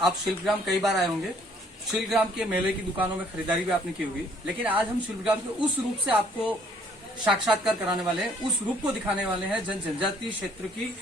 आप शिल्पग्राम कई बार आए होंगे। शिल्पग्राम के मेले की दुकानों में खरीदारी भी आपने की होगी, लेकिन आज हम शिल्पग्राम के उस रूप से आपको साक्षात्कार कराने वाले हैं, उस रूप को दिखाने वाले हैं जनजातीय क्षेत्र की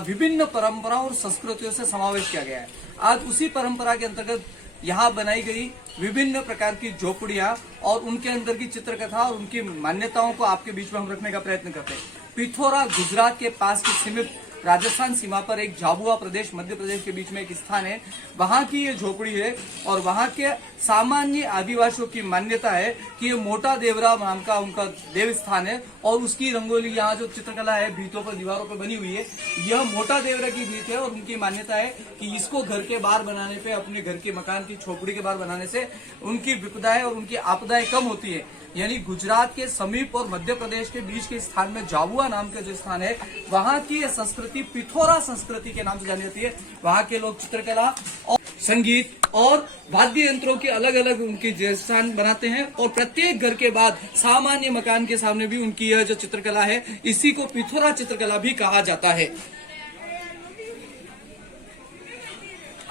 विभिन्न परंपराओं और संस्कृतियों से समावेश किया गया है। आज उसी परंपरा के अंतर्गत यहाँ बनाई गई विभिन्न प्रकार की झोपड़ियां और उनके अंदर की चित्रकथा और उनकी मान्यताओं को आपके बीच में हम रखने का प्रयत्न करते हैं। पिथौरा गुजरात के पास की सीमित राजस्थान सीमा पर एक झाबुआ प्रदेश मध्य प्रदेश के बीच में एक स्थान है, वहां की ये झोपड़ी है और वहां के सामान्य आदिवासियों की मान्यता है कि ये मोटा देवरा नाम का उनका देव स्थान है और उसकी रंगोली यहाँ जो चित्रकला है भीतों पर दीवारों पर बनी हुई है, यह मोटा देवरा की भीत है और उनकी मान्यता है कि इसको घर के बाहर बनाने पे, अपने घर के मकान की झोपड़ी के बाहर बनाने से उनकी विपदाएं और उनकी आपदाएं कम होती है। यानी गुजरात के समीप और मध्य प्रदेश के बीच के स्थान में झाबुआ नाम का जो स्थान है, वहां की ये संस्कृति पिथौरा संस्कृति के नाम से जानी जाती है। वहां के लोग चित्रकला और संगीत और वाद्य यंत्रों के अलग अलग उनकी स्थान बनाते हैं और प्रत्येक घर के बाद सामान्य मकान के सामने भी उनकी यह जो चित्रकला है, इसी को पिथौरा चित्रकला भी कहा जाता है।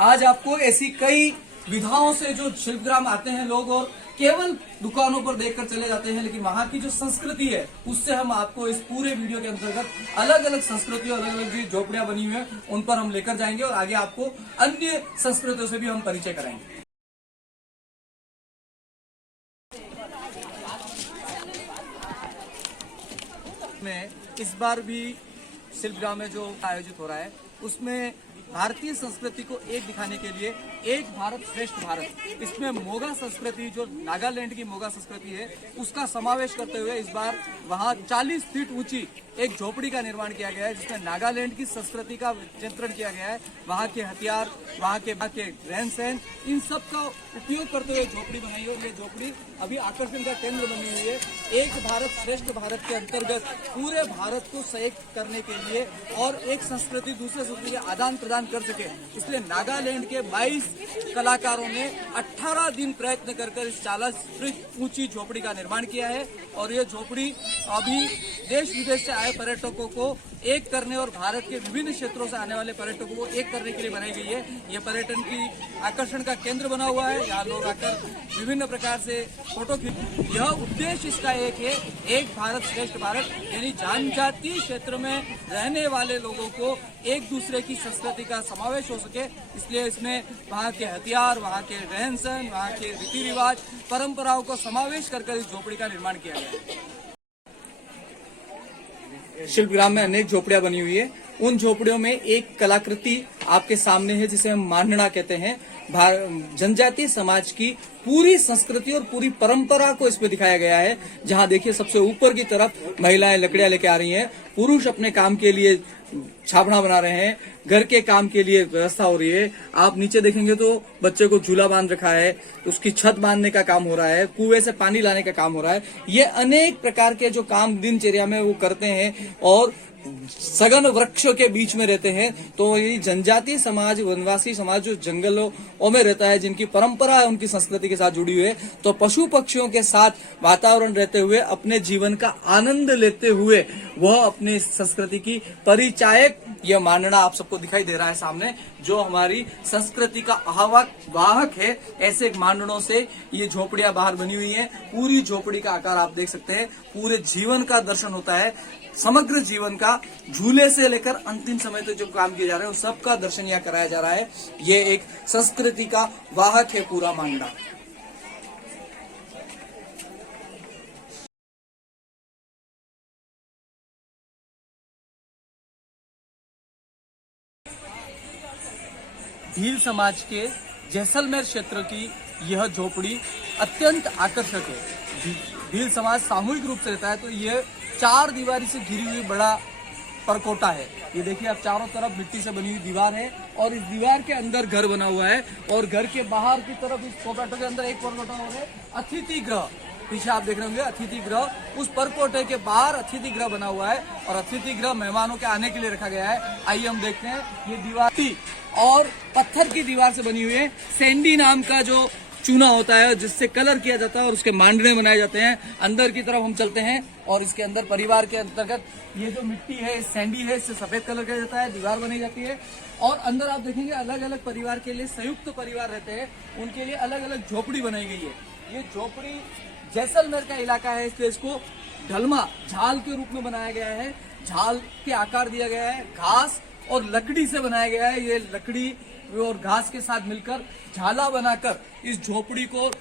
आज आपको ऐसी कई विधाओं से जो शिल्पग्राम आते हैं लोग और केवल दुकानों पर देखकर चले जाते हैं, लेकिन वहां की जो संस्कृति है उससे हम आपको इस पूरे वीडियो के अंतर्गत अलग अलग संस्कृतियों, अलग अलग जो झोपड़ियां बनी हुई हैं उन पर हम लेकर जाएंगे और आगे आपको अन्य संस्कृतियों से भी हम परिचय कराएंगे। में इस बार भी शिल्पग्राम में जो आयोजित हो रहा है उसमें भारतीय संस्कृति को एक दिखाने के लिए एक भारत श्रेष्ठ भारत, इसमें मोगा संस्कृति जो नागालैंड की मोगा संस्कृति है उसका समावेश करते हुए इस बार वहां 40 फीट ऊंची एक झोपड़ी का निर्माण किया गया है, जिसमें नागालैंड की संस्कृति का चित्रण किया गया है। वहां के हथियार, वहां के रहन सहन, इन सब का उपयोग करते हुए झोपड़ी बनाई है और ये झोपड़ी अभी आकर्षण का केंद्र बनी हुई है। एक भारत श्रेष्ठ भारत के अंतर्गत पूरे भारत को सहयोग करने के लिए और एक संस्कृति दूसरे संस्कृति के आदान प्रदान कर सके, इसलिए नागालैंड के 22 कलाकारों ने 18 दिन प्रयत्न कर इस 40 फीट ऊंची झोपड़ी का निर्माण किया है और ये झोपड़ी अभी देश विदेश से आए पर्यटकों को एक करने और भारत के विभिन्न क्षेत्रों से आने वाले पर्यटकों को एक करने के लिए बनाई गई है। ये पर्यटन की आकर्षण का केंद्र बना हुआ है, यहाँ लोग आकर विभिन्न प्रकार से फोटो खींच। यह उद्देश्य इसका एक है, एक भारत श्रेष्ठ भारत, यानी जनजातीय क्षेत्र में रहने वाले लोगों को एक दूसरे की संस्कृति का समावेश हो सके, इसलिए इसमें वहाँ के हथियार, वहाँ के रहन सहन, वहाँ के रीति रिवाज, परंपराओं को समावेश कर इस झोपड़ी का निर्माण किया गया है। शिल्पग्राम में अनेक झोपड़ियां बनी हुई है, उन झोपड़ियों में एक कलाकृति आपके सामने है जिसे हम मांडना कहते हैं। जनजातीय समाज की पूरी संस्कृति और पूरी परंपरा को इसमें दिखाया गया है। जहां देखिए सबसे ऊपर की तरफ महिलाएं लकड़ियां लेके आ रही हैं, पुरुष अपने काम के लिए छापना बना रहे हैं, घर के काम के लिए व्यवस्था हो रही है। आप नीचे देखेंगे तो बच्चे को झूला बांध रखा है, उसकी छत बांधने का काम हो रहा है, कुएं से पानी लाने का काम हो रहा है। ये अनेक प्रकार के जो काम दिनचर्या में वो करते हैं और सघन वृक्षों के बीच में रहते हैं। तो ये जनजातीय समाज, वनवासी समाज जो जंगलों में रहता है, जिनकी परंपरा है उनकी संस्कृति के साथ जुड़ी हुई है, तो पशु पक्षियों के साथ वातावरण रहते हुए अपने जीवन का आनंद लेते हुए वह अपनी संस्कृति की परिचायक, यह मानना आप सबको दिखाई दे रहा है सामने, जो हमारी संस्कृति का वाहक है। ऐसे मांडनों से ये झोपड़ियां बाहर बनी हुई हैं। पूरी झोपड़ी का आकार आप देख सकते हैं, पूरे जीवन का दर्शन होता है, समग्र जीवन का, झूले से लेकर अंतिम समय तक जो काम किए जा रहे हैं उन सबका दर्शन यहाँ कराया जा रहा है। ये एक संस्कृति का वाहक है पूरा मांडा। भील समाज के जैसलमेर क्षेत्र की यह झोपड़ी अत्यंत आकर्षक है। भील समाज सामूहिक रूप से रहता है, तो यह 4 दीवारी से घिरी हुई बड़ा परकोटा है। ये देखिए आप, चारों तरफ मिट्टी से बनी हुई दीवार है और इस दीवार के अंदर घर बना हुआ है और घर के बाहर की तरफ इस परकोटे के अंदर एक परकोटा और है अतिथि गृह। पीछे आप देख रहे होंगे अतिथि गृह, उस परकोटे के बाहर अतिथि गृह बना हुआ है और अतिथि गृह मेहमानों के आने के लिए रखा गया है। आइए हम देखते हैं। ये दीवार और पत्थर की दीवार से बनी हुई है। सैंडी नाम का जो चूना होता है जिससे कलर किया जाता है और उसके मांडने बनाए जाते हैं। अंदर की तरफ हम चलते हैं और इसके अंदर परिवार के अंतर्गत ये जो मिट्टी है, सैंडी है, इससे सफेद कलर किया जाता है, दीवार बनाई जाती है। और अंदर आप देखेंगे अलग अलग परिवार के लिए, संयुक्त परिवार रहते हैं, उनके लिए अलग अलग झोपड़ी बनाई गई है। ये झोपड़ी जैसलमेर का इलाका है, इसलिए इसको ढलमा झाल के रूप में बनाया गया है। झाल के आकार दिया गया है, घास और लकड़ी से बनाया गया है। ये लकड़ी और घास के साथ मिलकर झाला बनाकर इस झोपड़ी को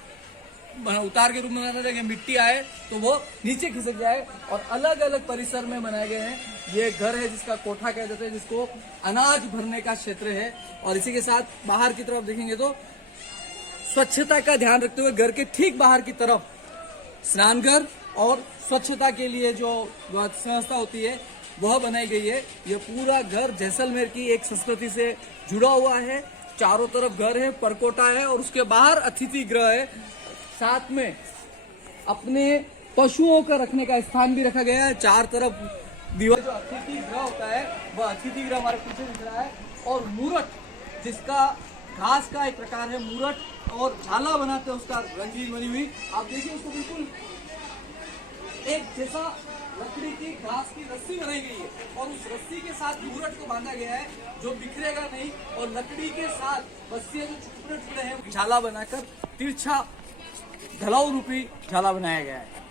उतार के रूप में बनाया जाए, मिट्टी आए तो वो नीचे खिसक जाए। और अलग अलग परिसर में बनाए गए हैं। ये घर है जिसका कोठा कहा जाता है, जिसको अनाज भरने का क्षेत्र है। और इसी के साथ बाहर की तरफ देखेंगे तो स्वच्छता का ध्यान रखते हुए घर के ठीक बाहर की तरफ स्नानघर और स्वच्छता के लिए जो व्यवस्था होती है वह बनाई गई है। यह पूरा घर जैसलमेर की एक संस्कृति से जुड़ा हुआ है। चारों तरफ घर है, परकोटा है और उसके बाहर अतिथि गृह है। साथ में अपने पशुओं का रखने का स्थान भी रखा गया है। चार तरफ दीवार जो अतिथि गृह होता है वह अतिथि गृह हमारे पीछे दिख रहा है। और मूरत जिसका घास का एक प्रकार है, मूरत और झाला बनाते हैं उसका रंगीन बनी हुई। आप देखिए उसको बिल्कुल एक जैसा लकड़ी की घास की रस्सी बनाई गई है और उस रस्सी के साथ मूरत को बांधा गया है जो बिखरेगा नहीं। और लकड़ी के साथ रस्सियां जो टुकड़े टुकड़े हैं झाला बनाकर तिरछा ढलाऊ रूपी झाला बनाया गया है।